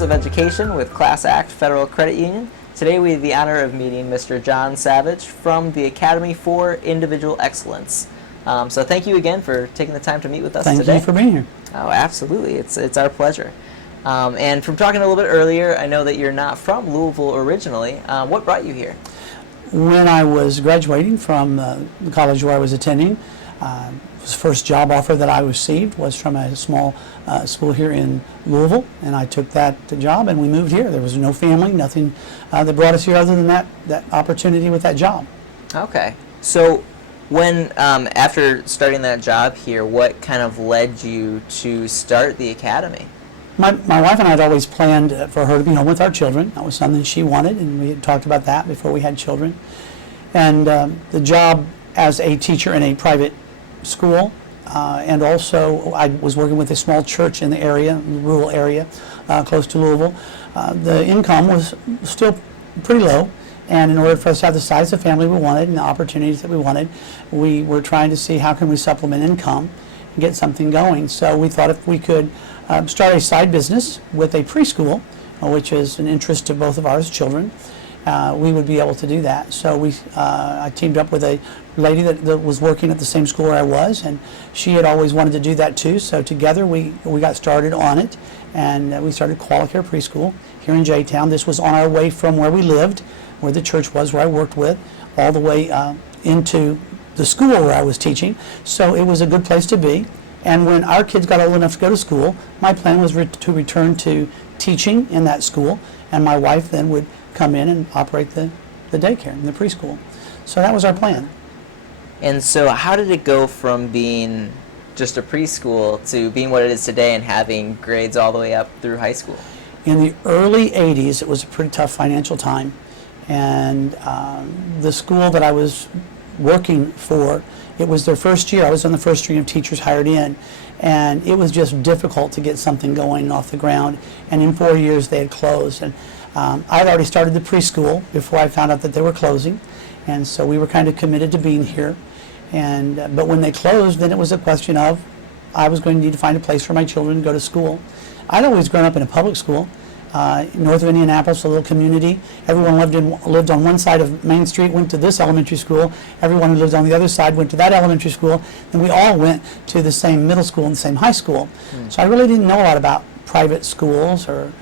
Office of Education with Class Act Federal Credit Union. Today we have the honor of meeting Mr. John Savage from the Academy for Individual Excellence. So thank you again for taking the time to meet with us today. Thank you for being here. Oh, absolutely. It's our pleasure. And from talking a little bit earlier, I know that you're not from Louisville originally. What brought you here? When I was graduating from the college where I was attending, the first job offer that I received was from a small school here in Louisville, and I took that job and we moved here. There was no family, nothing that brought us here other than that opportunity with that job. Okay. So when, after starting that job here, what kind of led you to start the Academy? My wife and I had always planned for her to be home with our children. That was something she wanted, and we had talked about that before we had children. And the job as a teacher in a private school, and also I was working with a small church in the area, rural area, close to Louisville. The income was still pretty low, and in order for us to have the size of family we wanted and the opportunities that we wanted, we were trying to see how can we supplement income and get something going. So we thought if we could start a side business with a preschool, which is an interest to both of our children, we would be able to do that. So I teamed up with a lady that was working at the same school where I was, and she had always wanted to do that too. So together we got started on it, and we started Qualicare Preschool here in J-Town. This was on our way from where we lived, where the church was, where I worked with, all the way into the school where I was teaching. So it was a good place to be. And when our kids got old enough to go to school, my plan was to return to teaching in that school, and my wife then would come in and operate the daycare and the preschool. So that was our plan. And so how did it go from being just a preschool to being what it is today and having grades all the way up through high school? In the early 80s, it was a pretty tough financial time, and the school that I was working for, it was their first year. I was on the first string of teachers hired in, and it was just difficult to get something going off the ground, and in 4 years they had closed. And I had already started the preschool before I found out that they were closing, and so we were kind of committed to being here. And but when they closed, then it was a question of I was going to need to find a place for my children to go to school. I'd always grown up in a public school, north of Indianapolis, a little community. Everyone lived on one side of Main Street, went to this elementary school. Everyone who lived on the other side went to that elementary school. And we all went to the same middle school and the same high school. So I really didn't know a lot about private schools or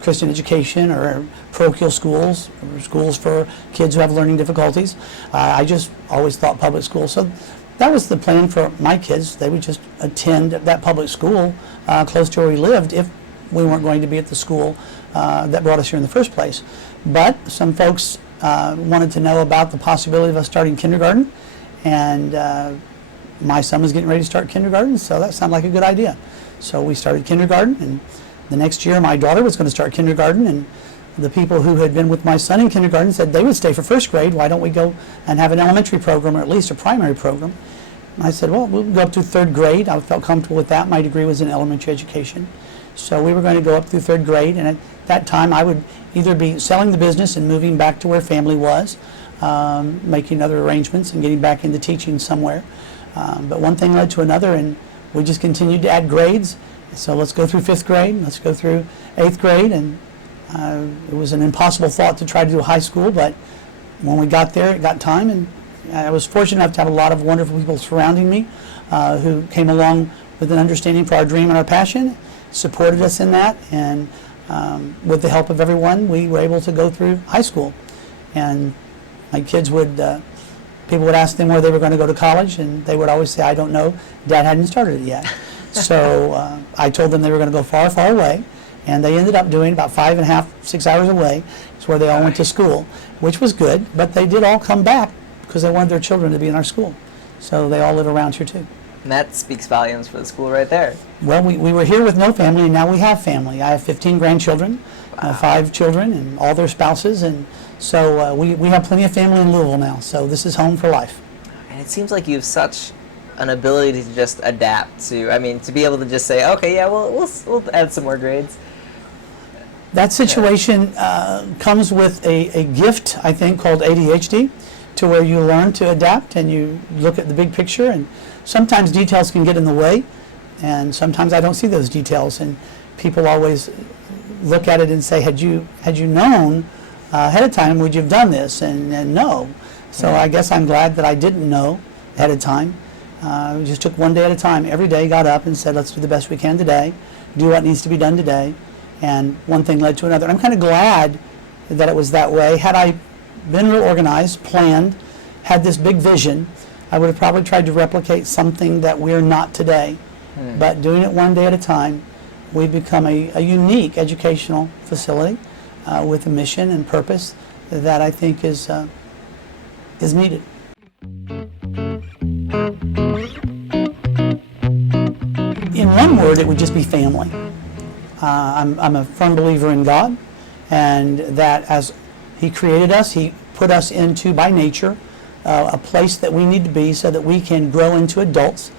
Christian education or parochial schools or schools for kids who have learning difficulties. I just always thought public school. So that was the plan for my kids. They would just attend that public school close to where we lived if we weren't going to be at the school that brought us here in the first place. But some folks wanted to know about the possibility of us starting kindergarten, and my son was getting ready to start kindergarten, so that sounded like a good idea. So we started kindergarten, and the next year my daughter was going to start kindergarten, and the people who had been with my son in kindergarten said they would stay for first grade. Why don't we go and have an elementary program, or at least a primary program? And I said, well, we'll go up to third grade. I felt comfortable with that. My degree was in elementary education. So we were going to go up through third grade, and at that time I would either be selling the business and moving back to where family was, making other arrangements and getting back into teaching somewhere. But one thing led to another, and we just continued to add grades. So let's go through fifth grade, let's go through eighth grade, and it was an impossible thought to try to do high school, but when we got there, it got time, and I was fortunate enough to have a lot of wonderful people surrounding me who came along with an understanding for our dream and our passion, supported us in that, and with the help of everyone, we were able to go through high school. And my kids people would ask them where they were going to go to college, and they would always say, I don't know, Dad hadn't started it yet. So I told them they were going to go far, far away, and they ended up doing about 5.5, 6 hours away. It's where they all went to school, which was good, but they did all come back because they wanted their children to be in our school. So they all live around here too. And that speaks volumes for the school right there. Well, we were here with no family, and now we have family. I have 15 grandchildren, 5 children, and all their spouses, and so we have plenty of family in Louisville now, so this is home for life. And it seems like you have such an ability to just adapt to, I mean, to be able to just say, okay, yeah, we'll add some more grades. That situation comes with a gift, I think, called ADHD, to where you learn to adapt and you look at the big picture, and sometimes details can get in the way, and sometimes I don't see those details, and people always look at it and say, had you known ahead of time, would you have done this? And no. So I guess I'm glad that I didn't know ahead of time. We just took one day at a time. Every day got up and said, let's do the best we can today, do what needs to be done today. And one thing led to another. I'm kind of glad that it was that way. Had I been real organized, planned, had this big vision, I would have probably tried to replicate something that we're not today. But doing it one day at a time, we've become a unique educational facility with a mission and purpose that I think is needed. In one word, it would just be family. I'm a firm believer in God, and that as He created us, He put us into, by nature, a place that we need to be so that we can grow into adults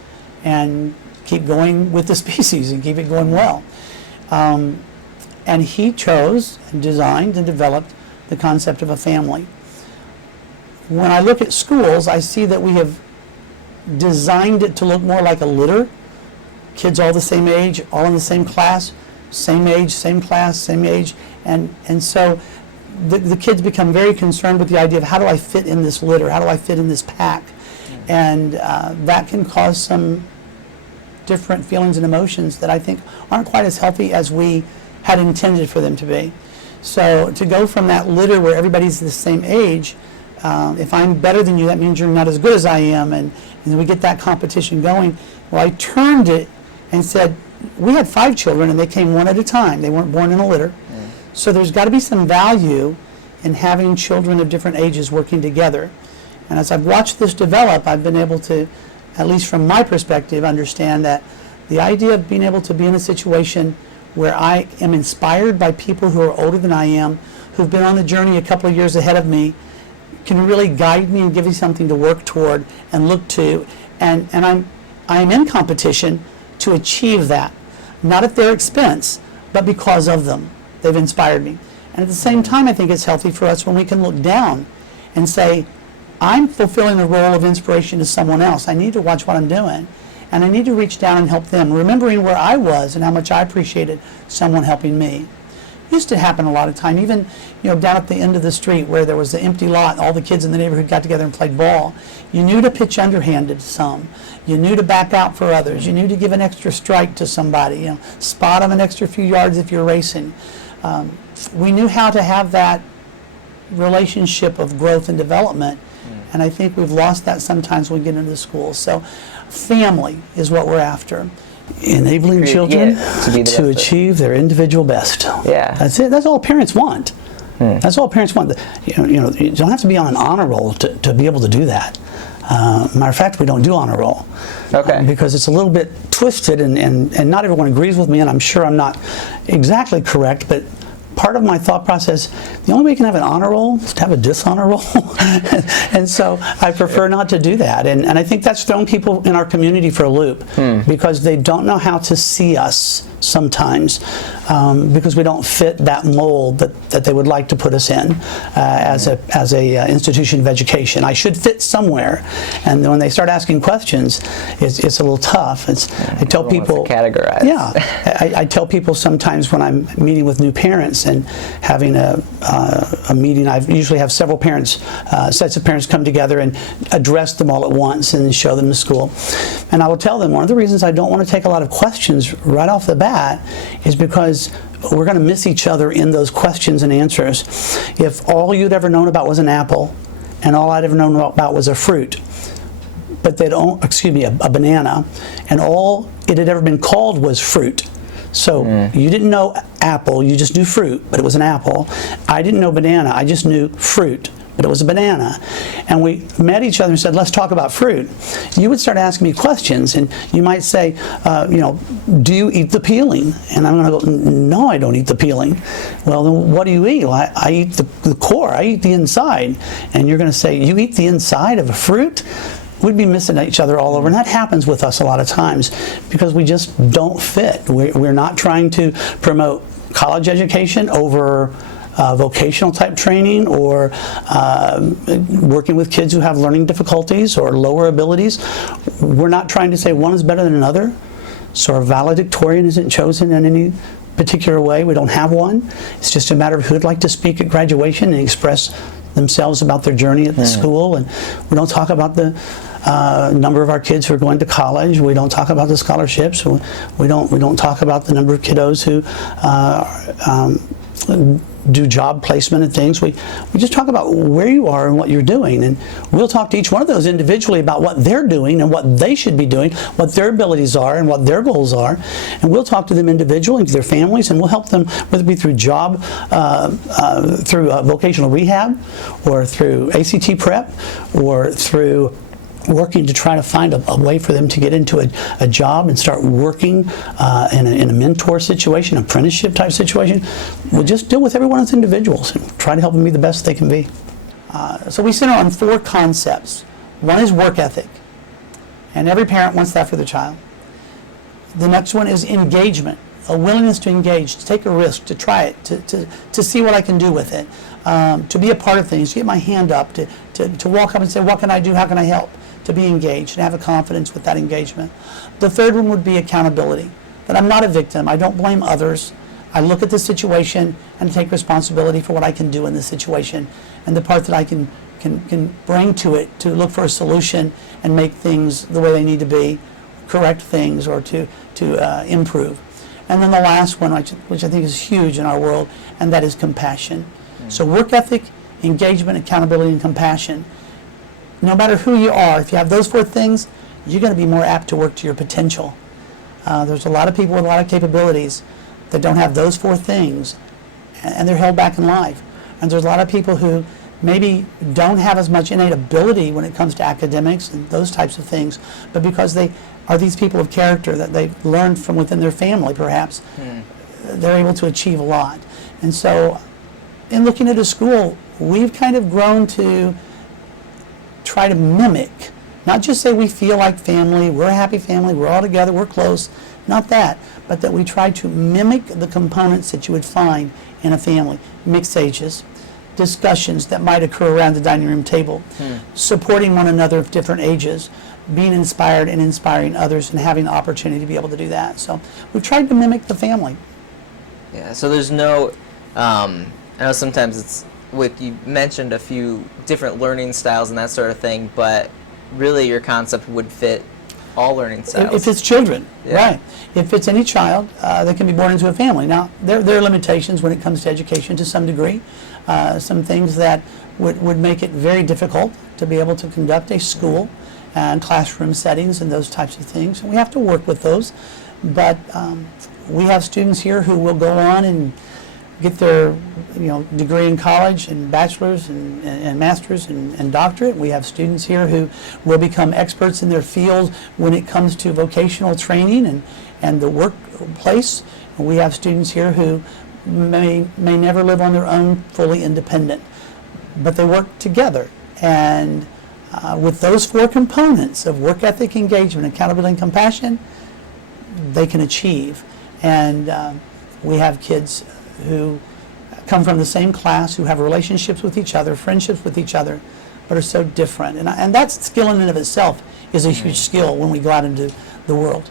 and keep going with the species and keep it going well. And He chose and designed and developed the concept of a family. When I look at schools, I see that we have designed it to look more like a litter. Kids all the same age, all in the same class, same age, same class, same age. And so the kids become very concerned with the idea of how do I fit in this litter? How do I fit in this pack? And that can cause some different feelings and emotions that I think aren't quite as healthy as we had intended for them to be. So to go from that litter where everybody's the same age, if I'm better than you, that means you're not as good as I am, and we get that competition going. Well, I turned it and said, we had 5 children and they came one at a time. They weren't born in a litter. So there's got to be some value in having children of different ages working together. And as I've watched this develop, I've been able to, at least from my perspective, understand that the idea of being able to be in a situation where I am inspired by people who are older than I am, who've been on the journey a couple of years ahead of me, can really guide me and give me something to work toward and look to. And I'm in competition to achieve that, not at their expense, but because of them. They've inspired me. And at the same time, I think it's healthy for us when we can look down and say, I'm fulfilling the role of inspiration to someone else. I need to watch what I'm doing. And I need to reach down and help them, remembering where I was and how much I appreciated someone helping me. It used to happen a lot of time, even down at the end of the street where there was an empty lot, all the kids in the neighborhood got together and played ball. You knew to pitch underhanded to some. You knew to back out for others. You knew to give an extra strike to somebody, spot them an extra few yards if you're racing. We knew how to have that relationship of growth and development, and I think we've lost that sometimes when we get into the schools. So family is what we're after. Enabling children to achieve their individual best. Yeah. That's it. That's all parents want. That's all parents want. You don't have to be on an honor roll to be able to do that. Matter of fact, we don't do honor roll. Okay. Because it's a little bit twisted, and not everyone agrees with me, and I'm sure I'm not exactly correct, but part of my thought process, the only way you can have an honor roll is to have a dishonor roll. And so I prefer not to do that. And I think that's thrown people in our community for a loop because they don't know how to see us sometimes because we don't fit that mold that they would like to put us in as a institution of education. I should fit somewhere. And when they start asking questions, it's a little tough. I tell people, categorize. Yeah, I tell people sometimes when I'm meeting with new parents and having a meeting, I usually have several parents, sets of parents come together and address them all at once and show them the school. And I will tell them one of the reasons I don't want to take a lot of questions right off the bat is because we're going to miss each other in those questions and answers. If all you'd ever known about was an apple and all I'd ever known about was a fruit, but a banana, and all it had ever been called was fruit. So you didn't know apple, you just knew fruit, but it was an apple. I didn't know banana, I just knew fruit, but it was a banana. And we met each other and said, let's talk about fruit. You would start asking me questions, and you might say, do you eat the peeling? And I'm going to go, no, I don't eat the peeling. Well, then what do you eat? Well, I eat the core, I eat the inside. And you're going to say, you eat the inside of a fruit? We'd be missing each other all over, and that happens with us a lot of times because we just don't fit. We're not trying to promote college education over vocational type training or working with kids who have learning difficulties or lower abilities. We're not trying to say one is better than another, so our valedictorian isn't chosen in any particular way. We don't have one. It's just a matter of who'd like to speak at graduation and express themselves about their journey at the school. And we don't talk about the number of our kids who are going to college. We don't talk about the scholarships. We don't talk about the number of kiddos who do job placement and things. We just talk about where you are and what you're doing, and we'll talk to each one of those individually about what they're doing and what they should be doing, what their abilities are and what their goals are, and we'll talk to them individually and to their families, and we'll help them, whether it be through job, through vocational rehab, or through ACT prep, or through working to try to find a way for them to get into a job and start working in a mentor situation, apprenticeship type situation. We'll just deal with every one of those individuals and try to help them be the best they can be. So we center on 4 concepts. One is work ethic, and every parent wants that for their child. The next one is engagement, a willingness to engage, to take a risk, to try it, to see what I can do with it, to be a part of things, to get my hand up, to walk up and say, what can I do, how can I help? To be engaged and have a confidence with that engagement. The third one would be accountability, that I'm not a victim, I don't blame others. I look at the situation and take responsibility for what I can do in the situation, and the part that I can bring to it to look for a solution and make things the way they need to be, correct things, or to improve. And then the last one, which I think is huge in our world, and that is compassion. So work ethic, engagement, accountability, and compassion. No matter who you are, if you have those 4 things, you're going to be more apt to work to your potential. There's a lot of people with a lot of capabilities that don't have those 4 things, and they're held back in life. And there's a lot of people who maybe don't have as much innate ability when it comes to academics and those types of things, but because they are these people of character that they've learned from within their family, perhaps, they're able to achieve a lot. And so, in looking at a school, we've kind of grown to try to mimic, not just say we feel like family, we're a happy family, we're all together, we're close, not that, but that we try to mimic the components that you would find in a family. Mixed ages, discussions that might occur around the dining room table, supporting one another of different ages, being inspired and inspiring others, and having the opportunity to be able to do that. So we've tried to mimic the family. Yeah, so there's no, I know sometimes it's, you mentioned a few different learning styles and that sort of thing, but really your concept would fit all learning styles. If it's children, right. If it's any child that can be born into a family. Now, there are limitations when it comes to education to some degree. Some things that would make it very difficult to be able to conduct a school and classroom settings and those types of things. And we have to work with those. But we have students here who will go on and get their degree in college, and bachelor's and master's and doctorate. We have students here who will become experts in their field when it comes to vocational training and the workplace. We have students here who may never live on their own, fully independent, but they work together. And with those 4 components of work ethic, engagement, accountability, and compassion, they can achieve. And we have kids who come from the same class, who have relationships with each other, friendships with each other, but are so different. And that skill in and of itself is a huge skill when we go out into the world.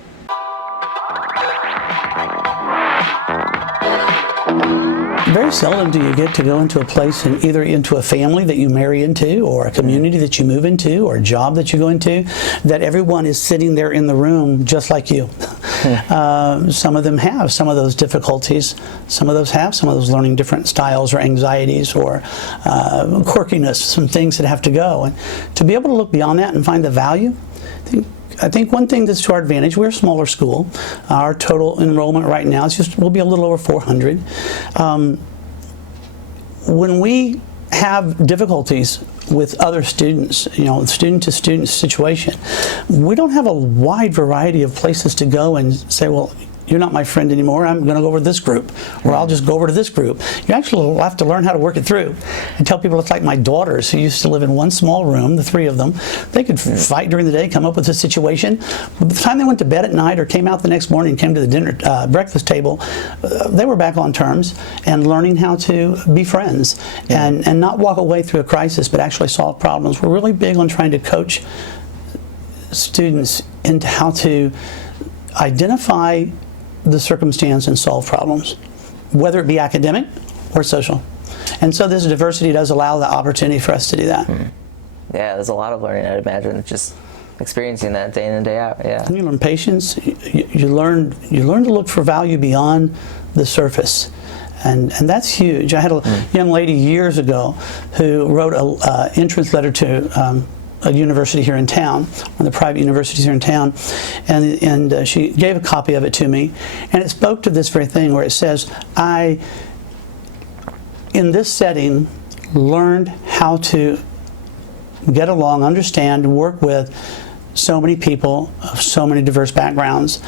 Very seldom do you get to go into a place, and either into a family that you marry into, or a community that you move into, or a job that you go into, that everyone is sitting there in the room just like you. Some of them have some of those difficulties. Some of those learning different styles or anxieties or quirkiness, some things that have to go. And to be able to look beyond that and find the value, I think one thing that's to our advantage, we're a smaller school. Our total enrollment right now will be a little over 400. When we have difficulties with other students, student-to-student situation, we don't have a wide variety of places to go and say, well, you're not my friend anymore, I'm going to go over to this group, or I'll just go over to this group. You actually have to learn how to work it through. I tell people it's like my daughters, who used to live in one small room, the 3 of them. They could fight during the day, come up with a situation. By the time they went to bed at night or came out the next morning and came to the breakfast table, they were back on terms and learning how to be friends and not walk away through a crisis, but actually solve problems. We're really big on trying to coach students into how to identify the circumstance and solve problems, whether it be academic or social. And so this diversity does allow the opportunity for us to do that. Yeah, there's a lot of learning, I'd imagine, just experiencing that day in and day out. Yeah. You learn patience. You learn to look for value beyond the surface, and that's huge. I had a young lady years ago who wrote an entrance letter to a university here in town, one of the private universities here in town, and she gave a copy of it to me, and it spoke to this very thing where it says, I, in this setting, learned how to get along, understand, work with so many people of so many diverse backgrounds,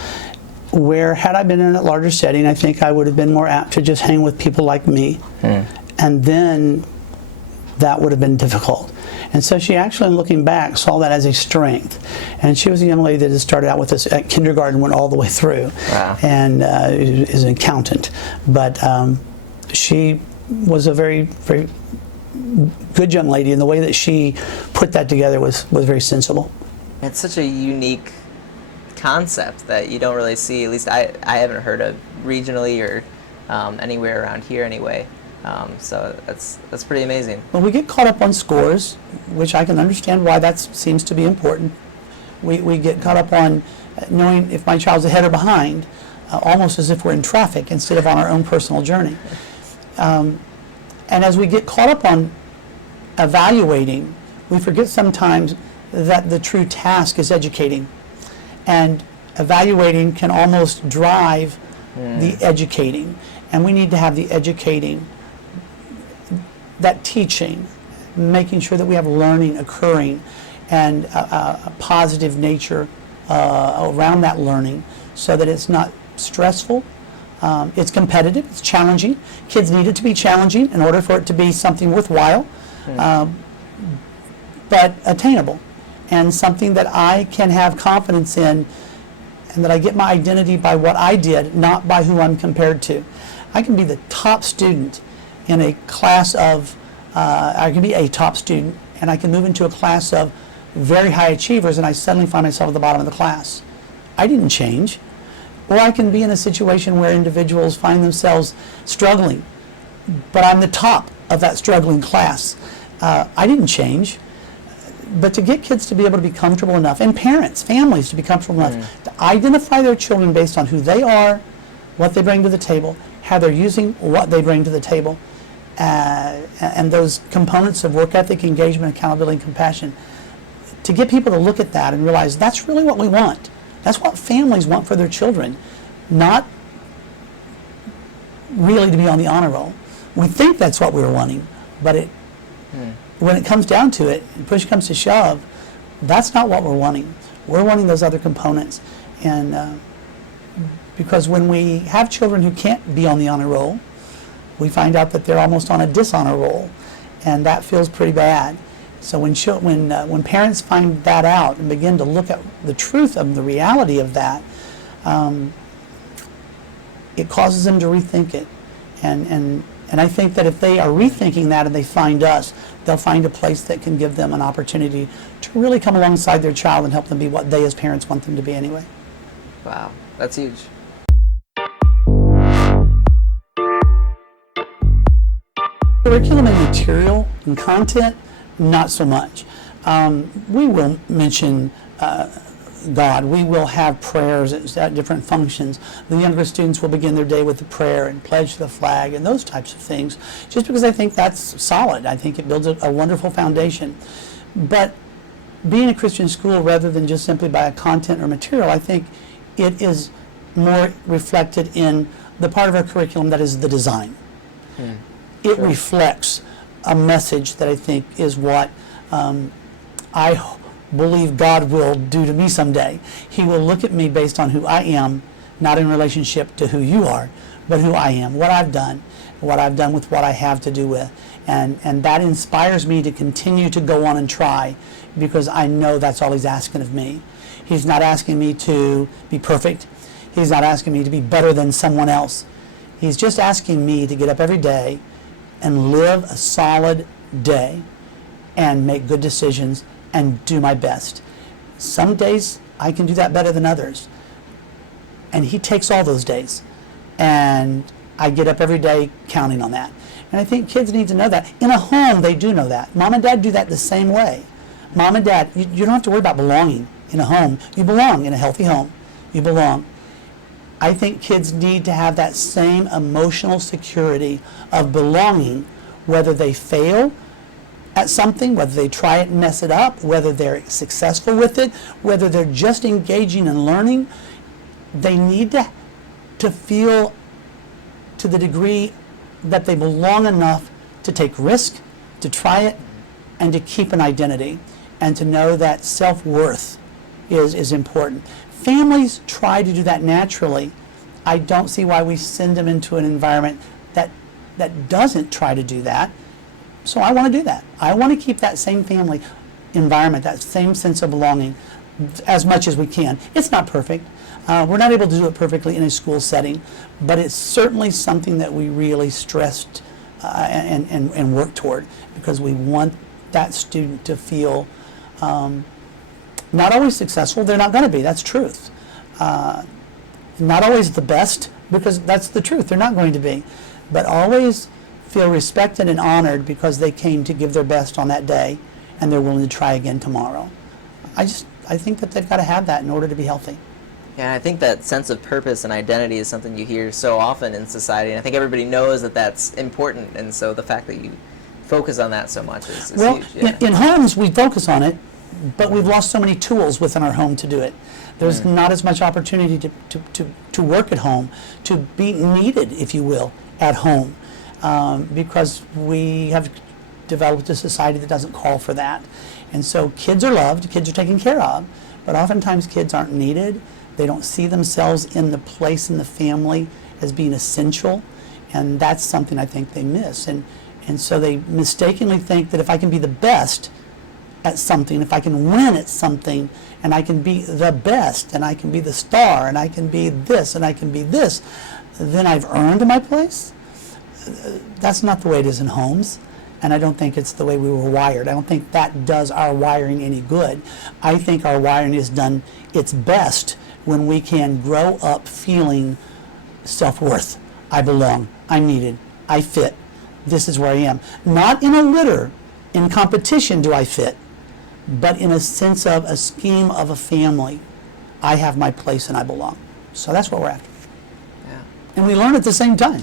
where had I been in a larger setting, I think I would have been more apt to just hang with people like me, and then that would have been difficult. And so she actually, looking back, saw that as a strength. And she was a young lady that had started out with us at kindergarten, went all the way through, and is an accountant. But she was a very, very good young lady, and the way that she put that together was very sensible. It's such a unique concept that you don't really see, at least I haven't heard of regionally or anywhere around here anyway. So that's pretty amazing. Well, we get caught up on scores, which I can understand why that seems to be important. We get caught up on knowing if my child's ahead or behind, almost as if we're in traffic instead of on our own personal journey. And as we get caught up on evaluating, we forget sometimes that the true task is educating. And evaluating can almost drive the educating. And we need to have the educating, that teaching, making sure that we have learning occurring and a positive nature around that learning so that it's not stressful. It's competitive, it's challenging. Kids need it to be challenging in order for it to be something worthwhile, but attainable, and something that I can have confidence in, and that I get my identity by what I did, not by who I'm compared to. I can be the top student in a class of, I can be a top student, and I can move into a class of very high achievers, and I suddenly find myself at the bottom of the class. I didn't change. Or I can be in a situation where individuals find themselves struggling, but I'm the top of that struggling class. I didn't change. But to get kids to be able to be comfortable enough, and parents, families to be comfortable enough to identify their children based on who they are, what they bring to the table, how they're using what they bring to the table, and those components of work ethic, engagement, accountability, and compassion, to get people to look at that and realize that's really what we want. That's what families want for their children, not really to be on the honor roll. We think that's what we're wanting, but when it comes down to it, and push comes to shove, that's not what we're wanting. We're wanting those other components. And because when we have children who can't be on the honor roll, we find out that they're almost on a dishonor roll, and that feels pretty bad. So when parents find that out and begin to look at the truth of the reality of that, it causes them to rethink it. And I think that if they are rethinking that and they find us, they'll find a place that can give them an opportunity to really come alongside their child and help them be what they as parents want them to be anyway. Wow, that's huge. Curriculum and material and content, not so much. We will mention God. We will have prayers at different functions. The younger students will begin their day with a prayer and pledge to the flag and those types of things, just because I think that's solid. I think it builds a wonderful foundation. But being a Christian school, rather than just simply by a content or material, I think it is more reflected in the part of our curriculum that is the design. It reflects a message that I think is what I believe God will do to me someday. He will look at me based on who I am, not in relationship to who you are, but who I am, what I've done with what I have to do with. And that inspires me to continue to go on and try, because I know that's all He's asking of me. He's not asking me to be perfect. He's not asking me to be better than someone else. He's just asking me to get up every day and live a solid day and make good decisions and do my best. Some days I can do that better than others. And he takes all those days. And I get up every day counting on that. And I think kids need to know that. In a home, they do know that. Mom and dad do that the same way. Mom and dad, you don't have to worry about belonging in a home. You belong in a healthy home. You belong. I think kids need to have that same emotional security of belonging, whether they fail at something, whether they try it and mess it up, whether they're successful with it, whether they're just engaging and learning. They need to feel to the degree that they belong enough to take risk, to try it, and to keep an identity, and to know that self-worth is important. Families try to do that naturally. I don't see why we send them into an environment that doesn't try to do that. So I want to do that. I want to keep that same family environment, that same sense of belonging as much as we can. It's not perfect. We're not able to do it perfectly in a school setting, but it's certainly something that we really stressed and work toward, because we want that student to feel not always successful. They're not going to be. That's truth. Not always the best, because that's the truth. They're not going to be. But always feel respected and honored because they came to give their best on that day, and they're willing to try again tomorrow. I think that they've got to have that in order to be healthy. Yeah, I think that sense of purpose and identity is something you hear so often in society, and I think everybody knows that that's important, and so the fact that you focus on that so much is huge. Yeah. In homes, we focus on it, but we've lost so many tools within our home to do it. There's not as much opportunity to work at home, to be needed, if you will, at home, because we have developed a society that doesn't call for that. And so kids are loved, kids are taken care of, but oftentimes kids aren't needed. They don't see themselves in the place in the family as being essential, and that's something I think they miss. And so they mistakenly think that if I can be the best at something, if I can win at something, and I can be the best, and I can be the star, and I can be this, and I can be this, then I've earned my place. That's not the way it is in homes, and I don't think it's the way we were wired. I don't think that does our wiring any good. I think our wiring is done its best when we can grow up feeling self-worth. I belong, I'm needed, I fit, this is where I am. Not in a litter, in competition do I fit, but in a sense of a scheme of a family. I have my place and I belong. So that's what we're after. Yeah. And we learn at the same time.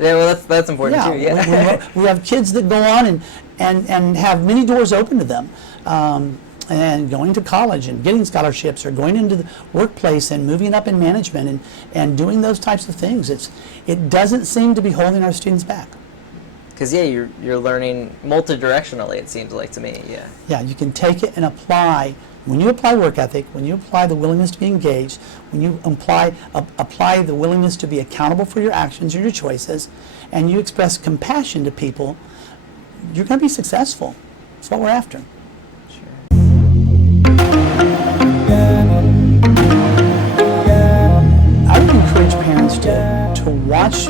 Yeah, well, that's important too. Yeah. We have kids that go on and have many doors open to them. And going to college and getting scholarships, or going into the workplace and moving up in management and doing those types of things. It doesn't seem to be holding our students back. Because you're learning multidirectionally, it seems like to me. Yeah. Yeah, you can take it and apply. When you apply work ethic, when you apply the willingness to be engaged, when you apply the willingness to be accountable for your actions and your choices, and you express compassion to people, you're going to be successful. That's what we're after. I would encourage parents to watch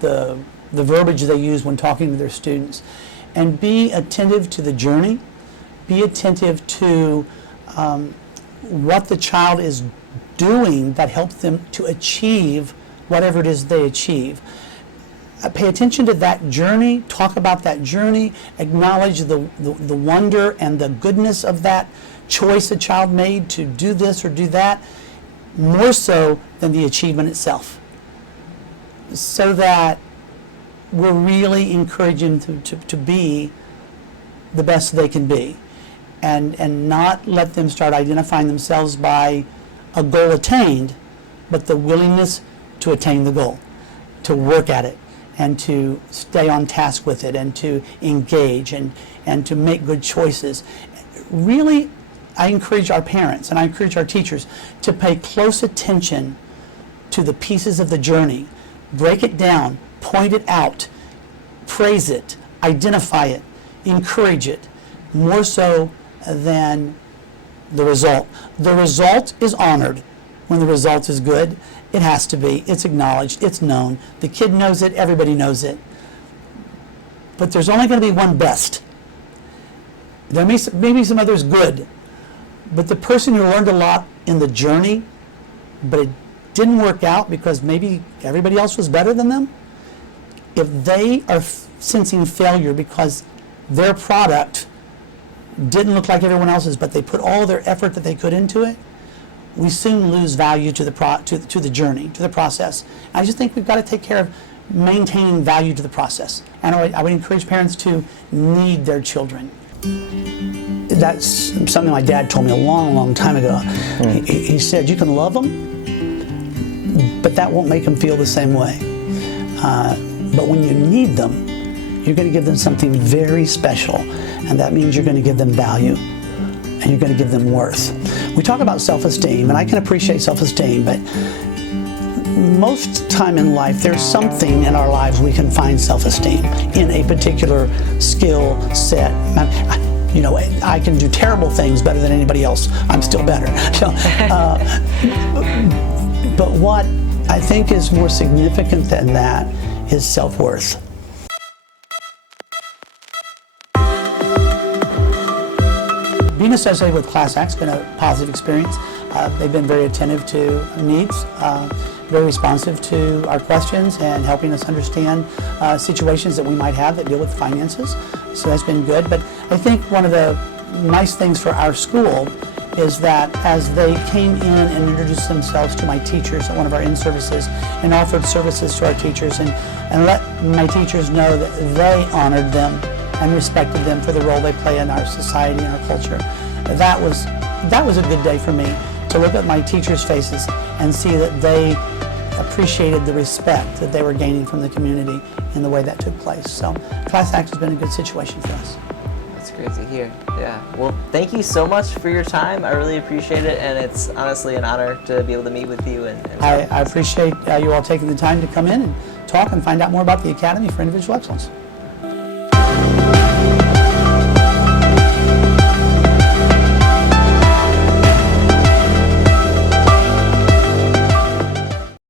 the verbiage they use when talking to their students, and be attentive to the journey, be attentive to what the child is doing that helps them to achieve whatever it is they achieve. Pay attention to that journey, talk about that journey, acknowledge the wonder and the goodness of that choice a child made to do this or do that, more so than the achievement itself, so that we're really encouraging them to be the best they can be, and not let them start identifying themselves by a goal attained, but the willingness to attain the goal, to work at it, and to stay on task with it, and to engage, and to make good choices. Really, I encourage our parents and I encourage our teachers to pay close attention to the pieces of the journey, break it down, point it out, praise it, identify it, encourage it, more so than the result. The result is honored when the result is good. It has to be. It's acknowledged. It's known. The kid knows it. Everybody knows it. But there's only going to be one best. There may be some others good, but the person who learned a lot in the journey but it didn't work out because maybe everybody else was better than them, if they are sensing failure because their product didn't look like everyone else's, but they put all their effort that they could into it, we soon lose value to the journey, to the process. I just think we've got to take care of maintaining value to the process. And I would encourage parents to need their children. That's something my dad told me a long, long time ago. He said, you can love them, but that won't make them feel the same way. But when you need them, you're going to give them something very special, and that means you're going to give them value, and you're going to give them worth. We talk about self-esteem, and I can appreciate self-esteem, but most time in life, there's something in our lives we can find self-esteem in a particular skill set. You know, I can do terrible things better than anybody else. I'm still better. So, but what I think is more significant than that is self-worth. Being associated with Class Act's been a positive experience. They've been very attentive to needs, very responsive to our questions, and helping us understand situations that we might have that deal with finances. So that's been good. But I think one of the nice things for our school is that as they came in and introduced themselves to my teachers at one of our in-services and offered services to our teachers and let my teachers know that they honored them and respected them for the role they play in our society and our culture. That was a good day for me, to look at my teachers' faces and see that they appreciated the respect that they were gaining from the community in the way that took place. So Class Act has been a good situation for us. That's great to hear. Yeah. Well, thank you so much for your time. I really appreciate it, and it's honestly an honor to be able to meet with you. I appreciate you all taking the time to come in and talk and find out more about the Academy for Individual Excellence.